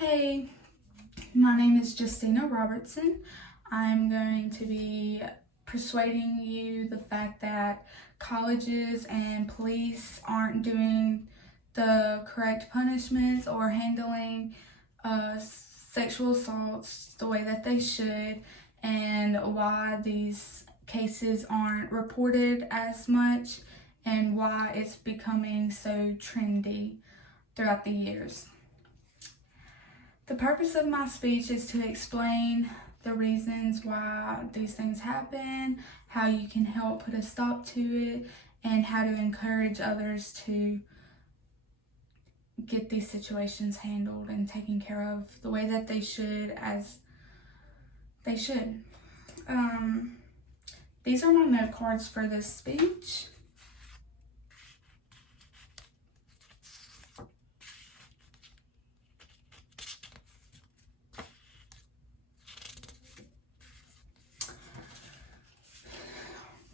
Hey, my name is Justina Robertson. I'm going to be persuading you the fact that colleges and police aren't doing the correct punishments or handling sexual assaults the way that they should, and why these cases aren't reported as much, and why it's becoming so trendy throughout the years. The purpose of my speech is to explain the reasons why these things happen, how you can help put a stop to it, and how to encourage others to get these situations handled and taken care of the way that they should, as they should. These are my note cards for this speech.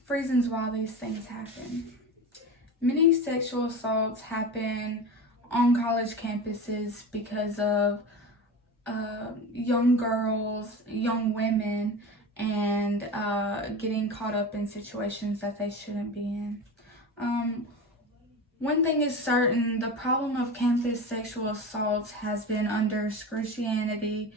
Reasons why these things happen. Many sexual assaults happen on college campuses because of young girls, young women, and getting caught up in situations that they shouldn't be in. One thing is certain: the problem of campus sexual assaults has been under scrutiny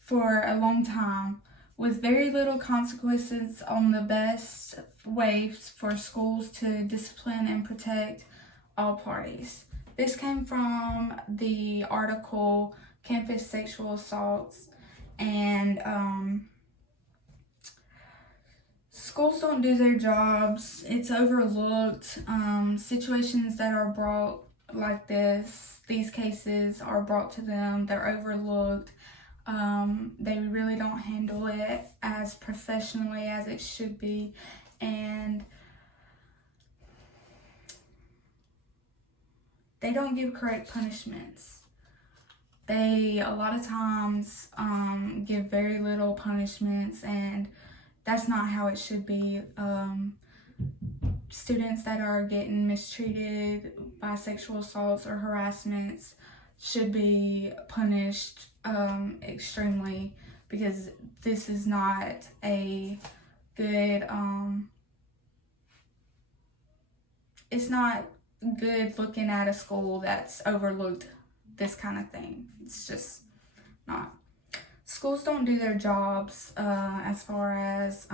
for a long time, with very little consequences on the best ways for schools to discipline and protect all parties. This came from the article Campus Sexual Assaults, and schools don't do their jobs. It's overlooked. Situations that are brought like this, these cases are brought to them, they're overlooked. They really don't handle it as professionally as it should be, and they don't give correct punishments. They a lot of times give very little punishments, and that's not how it should be. Students that are getting mistreated by sexual assaults or harassments should be punished extremely, because this is not a good, it's not good looking at a school that's overlooked this kind of thing. It's just not. Schools don't do their jobs as far as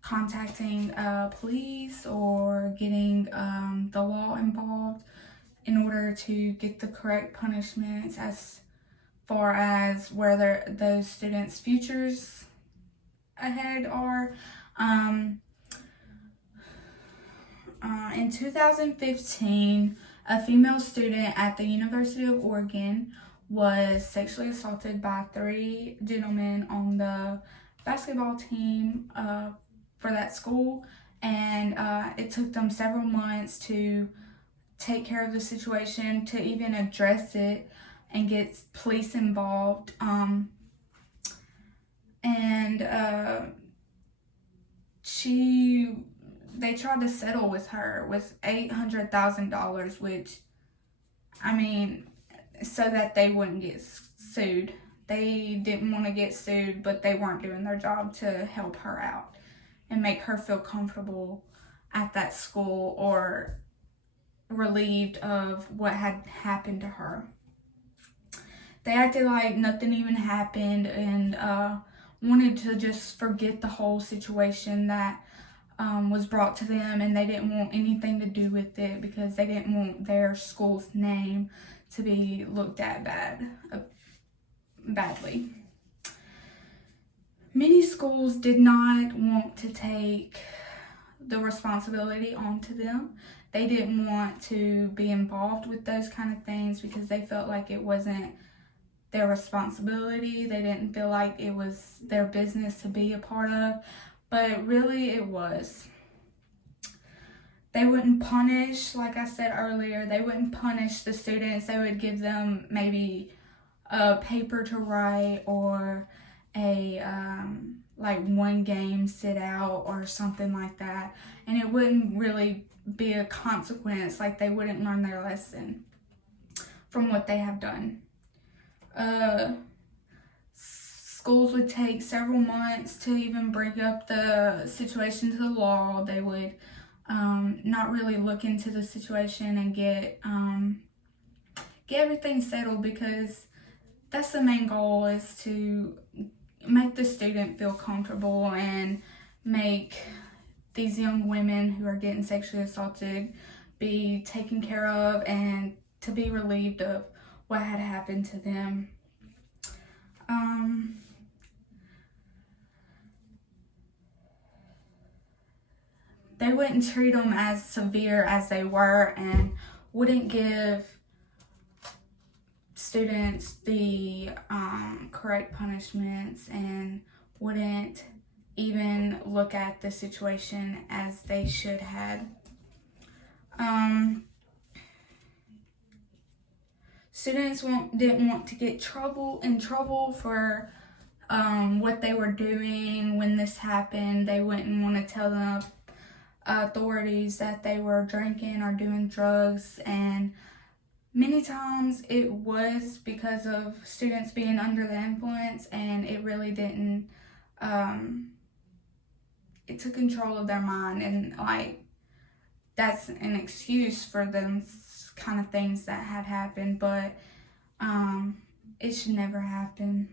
contacting police or getting the law involved in order to get the correct punishments as far as where those students' futures ahead are. In 2015, a female student at the University of Oregon was sexually assaulted by 3 gentlemen on the basketball team for that school, and it took them several months to take care of the situation, to even address it and get police involved. They tried to settle with her with $800,000, which, I mean, so that they wouldn't get sued. They didn't want to get sued, but they weren't doing their job to help her out and make her feel comfortable at that school or relieved of what had happened to her. They acted like nothing even happened and wanted to just forget the whole situation that was brought to them, and they didn't want anything to do with it because they didn't want their school's name to be looked at badly. Many schools did not want to take the responsibility onto them. They didn't want to be involved with those kind of things because they felt like it wasn't their responsibility. They didn't feel like it was their business to be a part of, but really it was. They wouldn't punish, like I said earlier, they wouldn't punish the students. They would give them maybe a paper to write or a like 1 game sit out or something like that, and it wouldn't really be a consequence. Like, they wouldn't learn their lesson from what they have done. Schools would take several months to even bring up the situation to the law. They would not really look into the situation and get everything settled, because that's the main goal, is to make the student feel comfortable and make these young women who are getting sexually assaulted be taken care of and to be relieved of what had happened to them. They wouldn't treat them as severe as they were, and wouldn't give students the correct punishments, and wouldn't even look at the situation as they should have. Students didn't want to get in trouble for what they were doing when this happened. They wouldn't want to tell the authorities that they were drinking or doing drugs, and many times it was because of students being under the influence, and it really didn't, it took control of their mind, and like, that's an excuse for them kind of things that had happened, but it should never happen.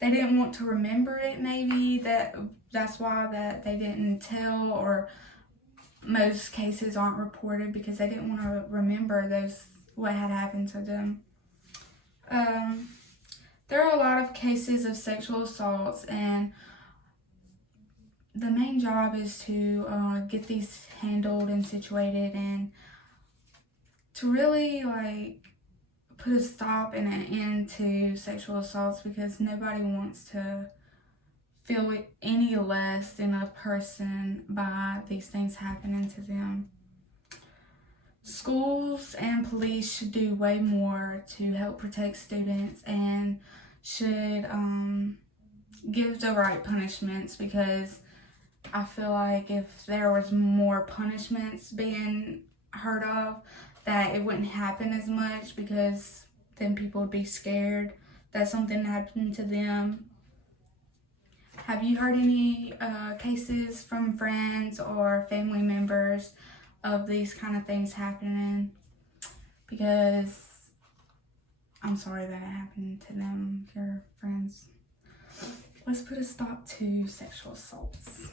They didn't want to remember it, maybe that's why that they didn't tell, or most cases aren't reported because they didn't want to remember what had happened to them. There are a lot of cases of sexual assaults, and the main job is to get these handled and situated, and to really like put a stop and an end to sexual assaults, because nobody wants to feel any less than a person by these things happening to them. Schools and police should do way more to help protect students, and should give the right punishments, because I feel like if there was more punishments being heard of, that it wouldn't happen as much, because then people would be scared that something happened to them. Have you heard any cases from friends or family members of these kind of things happening? Because I'm sorry that it happened to them, your friends. Let's put a stop to sexual assaults.